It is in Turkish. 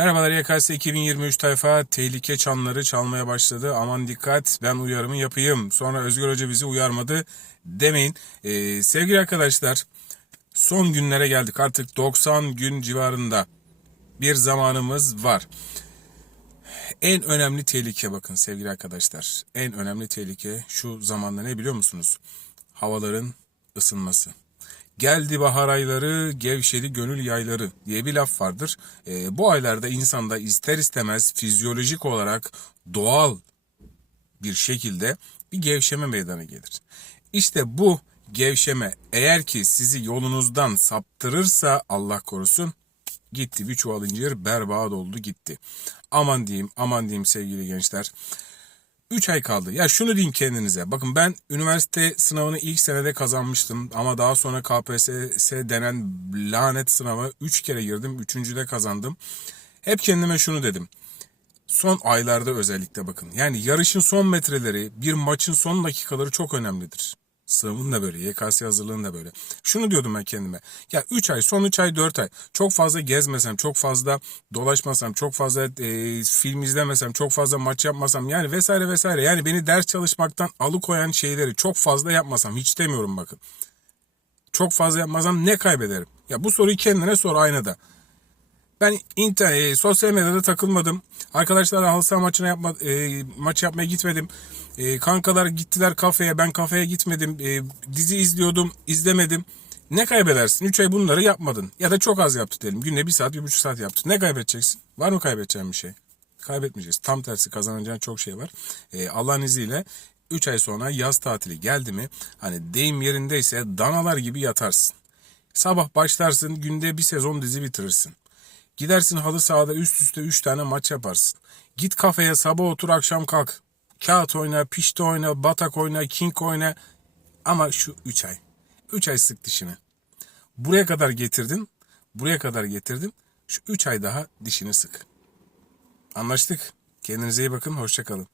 Merhabalar YKS 2023 tayfa tehlike çanları çalmaya başladı. Aman dikkat ben uyarımı yapayım. Sonra Özgür Hoca bizi uyarmadı demeyin. Ee, sevgili arkadaşlar son günlere geldik. Artık 90 gün civarında bir zamanımız var. En önemli tehlike bakın sevgili arkadaşlar. En önemli tehlike şu zamanda ne biliyor musunuz? Havaların ısınması. Geldi bahar ayları, gevşedi gönül yayları diye bir laf vardır. Ee, bu aylarda insanda ister istemez fizyolojik olarak doğal bir şekilde bir gevşeme meydana gelir. İşte bu gevşeme eğer ki sizi yolunuzdan saptırırsa Allah korusun gitti bir çuval incir berbat oldu gitti. Aman diyeyim aman diyeyim sevgili gençler. 3 ay kaldı. Ya şunu deyin kendinize. Bakın ben üniversite sınavını ilk senede kazanmıştım. Ama daha sonra KPSS denen lanet sınava 3 kere girdim. Üçüncüde kazandım. Hep kendime şunu dedim. Son aylarda özellikle bakın. Yani yarışın son metreleri, bir maçın son dakikaları çok önemlidir. Sınavın da böyle, YKS hazırlığın da böyle. Şunu diyordum ben kendime. Ya 3 ay, son 3 ay, 4 ay. Çok fazla gezmesem, çok fazla dolaşmasam, çok fazla e, film izlemesem, çok fazla maç yapmasam yani vesaire vesaire. Yani beni ders çalışmaktan alıkoyan şeyleri çok fazla yapmasam hiç demiyorum bakın. Çok fazla yapmasam ne kaybederim? Ya bu soruyu kendine sor aynada. Ben internet, e, sosyal medyada takılmadım. Arkadaşlarla halı saha maçına yapma, e, maç yapmaya gitmedim. E, kankalar gittiler kafeye, ben kafeye gitmedim. E, dizi izliyordum, izlemedim. Ne kaybedersin? 3 ay bunları yapmadın. Ya da çok az yaptı diyelim. Günde 1 saat, 1,5 saat yaptı. Ne kaybedeceksin? Var mı kaybedeceğin bir şey? Kaybetmeyeceğiz. Tam tersi kazanacağın çok şey var. E, Allah'ın izniyle 3 ay sonra yaz tatili geldi mi hani deyim yerindeyse danalar gibi yatarsın. Sabah başlarsın günde bir sezon dizi bitirirsin. Gidersin halı sahada üst üste 3 tane maç yaparsın. Git kafeye sabah otur akşam kalk. Kağıt oyna, pişti oyna, batak oyna, king oyna. Ama şu 3 ay. 3 ay sık dişini. Buraya kadar getirdin. Buraya kadar getirdin. Şu 3 ay daha dişini sık. Anlaştık. Kendinize iyi bakın. Hoşçakalın.